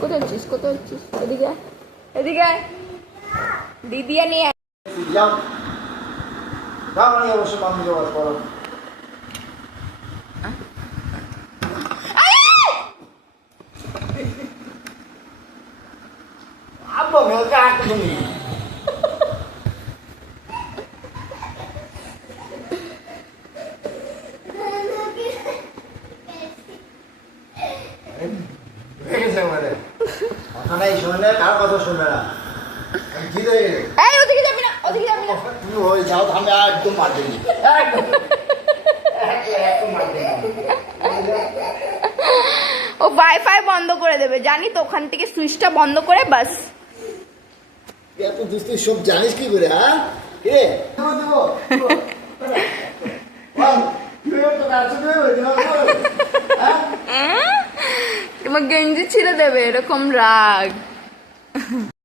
কোথায় হচ্ছিস কোথায় হচ্ছিস? এদিকে এদিকে দিদিয়া নিয়ে যাও যাও না অবশ্য মামি যাওয়ার করো আব্বা মেলকা আটকে তুমি কার কথা শুনবে না ওদিকে যাবি না ওদিকে যাবি না তুমি হয়ে যাও আমি একদম মার দিই ও ওয়াইফাই বন্ধ করে দেবে জানি তো, ওখান থেকে সুইচটা বন্ধ করে বাস। এত দুস্তি সব জানিস কি করে? হ্যাঁ কে তোমার গেঞ্জি ছিঁড়ে দেবে, এরকম রাগ।